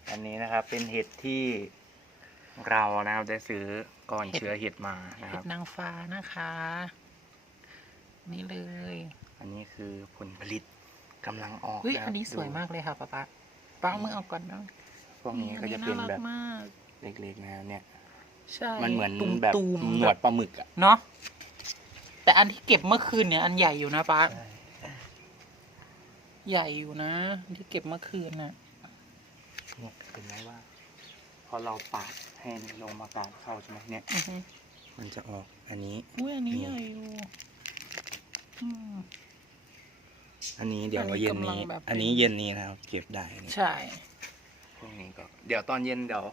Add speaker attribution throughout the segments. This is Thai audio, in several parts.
Speaker 1: อันนี้นะครับเป็นเห็ดที่เรานะครับได้ซื้อก่อนเชื้อเห็ดมานะค
Speaker 2: เห็
Speaker 1: รั
Speaker 2: ด
Speaker 1: บ
Speaker 2: นางฟ้านะคะ นี่เลย
Speaker 1: อันนี้คือผลผลิตกำลังออก
Speaker 2: อุ้ย
Speaker 1: ะครับ
Speaker 2: อันนี้สวยมากเลยค่ะป๊าป๊าป้าเอามือเอาก่อนนะ
Speaker 1: พวกนี้ก็จะเป็นแบบ
Speaker 2: มาก
Speaker 1: เล็กๆนะครับเนี่ย
Speaker 2: ใช่
Speaker 1: มันเหมือน
Speaker 2: ตุ่ม
Speaker 1: แบบ
Speaker 2: ตุ่ม
Speaker 1: หนวดปลาหมึกอ่ะ
Speaker 2: เนาะแต่อันที่เก็บเมื่อคืนเนี่ยอันใหญ่อยู่นะป้าใหญ่อยู่นะอันที่เก็บเมื่อคืนน่ะ
Speaker 1: เนี่ยเห็นไหมว่าพอเราปาดให้ลงมาปาดเข้าใช่ไหมเนี่ย
Speaker 2: อือฮึ
Speaker 1: มันจะออกอันนี้
Speaker 2: อุ้ยอันนี้ใหญ่อยู่อืม
Speaker 1: อันนี้เดี๋ยว
Speaker 2: อันนี้
Speaker 1: เย็น
Speaker 2: กำลัง
Speaker 1: นี้
Speaker 2: แบบ
Speaker 1: อันนี้เย็นนี้นะครับเก็บได้นี่
Speaker 2: ใช่
Speaker 1: พวกนี้ก็เดี๋ยวตอนเย็นเดี๋ยว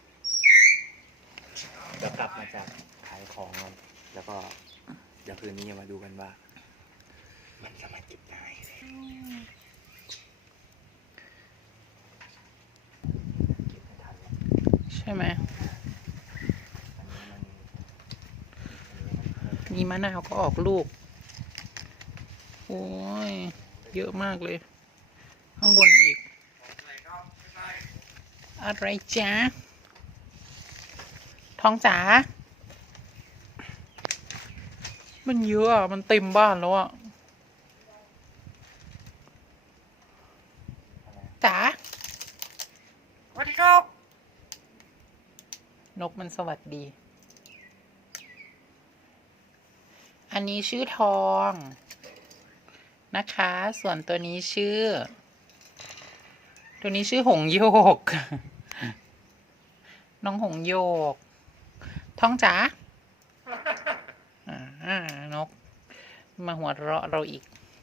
Speaker 1: กลับมาจากขายของกันแล้วก็เดี๋ยวคืนนี้มาดูกันว่า มันสามารถเก็บได้เก็บไม่ทันแล้ว
Speaker 2: ใช่ไหม
Speaker 1: อันนี้มัน
Speaker 2: มีมะนาวก็ออกลูก โอ้ย เยอะมากเลย ข้างบนอีก อะไรจ๊ะทองจ๋า มันเยอะอ่ะ มันเต็มบ้านแล้วอ่ะจ๋า
Speaker 1: สวัสดีครับ
Speaker 2: นกมันสวัสดี อันนี้ชื่อทองนะคะ ส่วนตัวนี้ชื่อ หงโยก น้องหงโยก ทองจ๋า นก มาหัวเราะเราอีก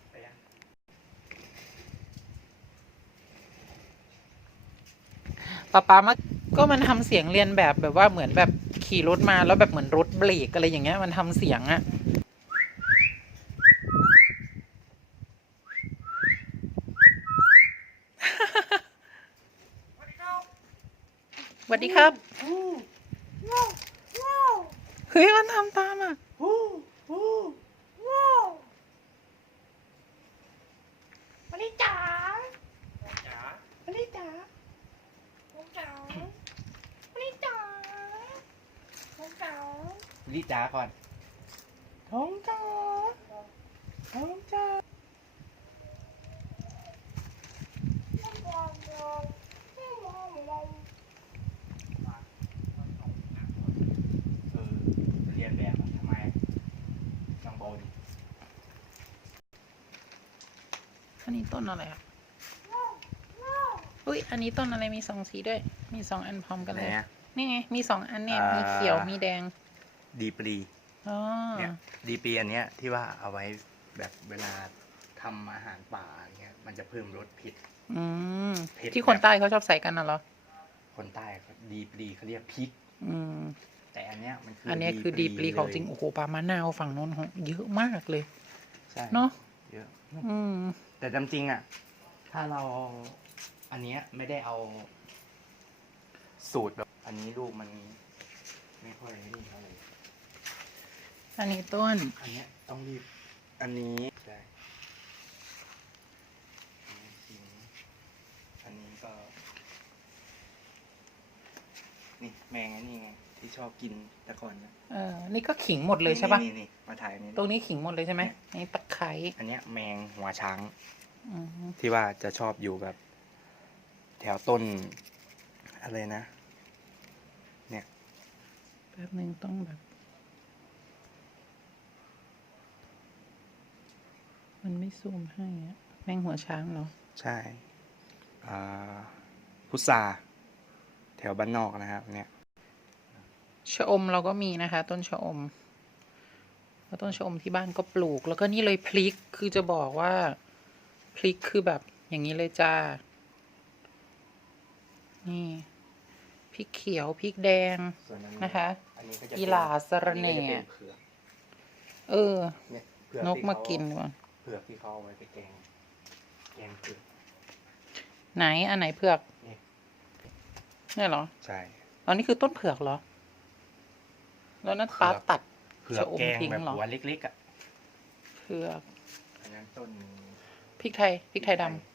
Speaker 2: ป๊ามาก็มันทำเสียงเรียนแบบว่าเหมือนแบบขี่รถมาแล้วแบบเหมือนรถเบรกอะไรอย่างเงี้ยมันทำเสียงอะสวัสดีครับเฮ้ยมันทำตามอ่ะวันนี้จ๋าวันนี้จ๋าวันนี้จ๋าวันนี้จ๋าวันนี้จ๋า
Speaker 1: ลิจ๋าก่อน
Speaker 2: ท้องจ๋าท้องจ๋า
Speaker 1: เรียนแบบอะทำไมน้องโบดิ
Speaker 2: อันนี้ต้นอะไรอ่ะอุ้ยอันนี้ต้นอะไรมีสองสีด้วย มีสองอันพร้อมกันเลย นี่ไง มีสองอันเนี่ย มีเขียว มีแดง
Speaker 1: ดีปรี
Speaker 2: อ๋อ
Speaker 1: เนี่ยดีปรีอันเนี้ยที่ว่าเอาไว้แบบเวลาทำอาหารป่าอย่างเงี้ยมันจะเพิ่มรสเผ็ด
Speaker 2: อืม
Speaker 1: เผ็ด
Speaker 2: ที่คนใต้เขาชอบใส่กันน่ะเหรอ
Speaker 1: คนใต้เขาดีปรีเขาเรียกพริก
Speaker 2: อืม
Speaker 1: แต่อันเนี้ยมันคือ
Speaker 2: อั
Speaker 1: อั
Speaker 2: นเนี้ยคือดีปรีของจริง โอ้โหปลามะนาวฝั่งโน้นของเยอะมากเลย
Speaker 1: ใช่
Speaker 2: เนอะ
Speaker 1: เยอะ
Speaker 2: อืม
Speaker 1: แต่จริงๆอ่ะถ้าเราอันเนี้ยไม่ได้เอาสูตรแบบอันนี้ลูกมันไม่ค่อยนี่เท่าไหร่
Speaker 2: อันนี้ต้น
Speaker 1: อันเนี้ยต้องรีบอันนี้ใช่อันนี้ก็นี่แมงไอ้นี่ไงที่ชอบกินแต่ก่อนนะ
Speaker 2: นี่ก็ขิงหมดเลยใช่ปะ
Speaker 1: นี่มาถ่ายนี่
Speaker 2: ตรงนี้ขิงหมดเลยใช่ไหมนี่ตะไคร้
Speaker 1: อันเนี้ยแมงหัวช้าง
Speaker 2: อืม
Speaker 1: ที่ว่าจะชอบอยู่แบบ แถวต้นอะไรนะ เนี่ย
Speaker 2: แป๊บนึงต้องแบบ มันไม่ซูมให้อะแมงหัวช้างเหรอ
Speaker 1: ใช่พุทราแถวบ้านนอกนะครับเนี่ย
Speaker 2: ชะอมเราก็มีนะคะ ต้นชะอมแล้วต้นชะอมที่บ้านก็ปลูก แล้วก็นี่เลยพริกคือจะบอกว่าพริกคือแบบอย่างนี้เลยจ้า นี่พริกเขียวพริกแดง
Speaker 1: ส่วนนั้น
Speaker 2: นะคะ
Speaker 1: อันนี้ก็จะ
Speaker 2: อีหลาสะระแหน่
Speaker 1: อัก็จเป็นเผือก
Speaker 2: เออ
Speaker 1: เนี่ยเผือก
Speaker 2: นก
Speaker 1: ที่
Speaker 2: มา
Speaker 1: เข
Speaker 2: กินดีกว่า
Speaker 1: เผือกที่เขาเอาไว้ไปแกงเผือก
Speaker 2: ไหนอันไหนเผือก
Speaker 1: นี่
Speaker 2: เนี่ยเหรอ
Speaker 1: ใช่
Speaker 2: อันนี้คือต้นเผือกเหรอ แล้วนั่นป้าตัด
Speaker 1: เผือก
Speaker 2: ชะอม
Speaker 1: แกง
Speaker 2: ทิ้ง
Speaker 1: แบบ
Speaker 2: เหรอ
Speaker 1: หัวเล็กๆอ่ะ
Speaker 2: เผือก
Speaker 1: อันนั้นต้น
Speaker 2: พริกไทยดำ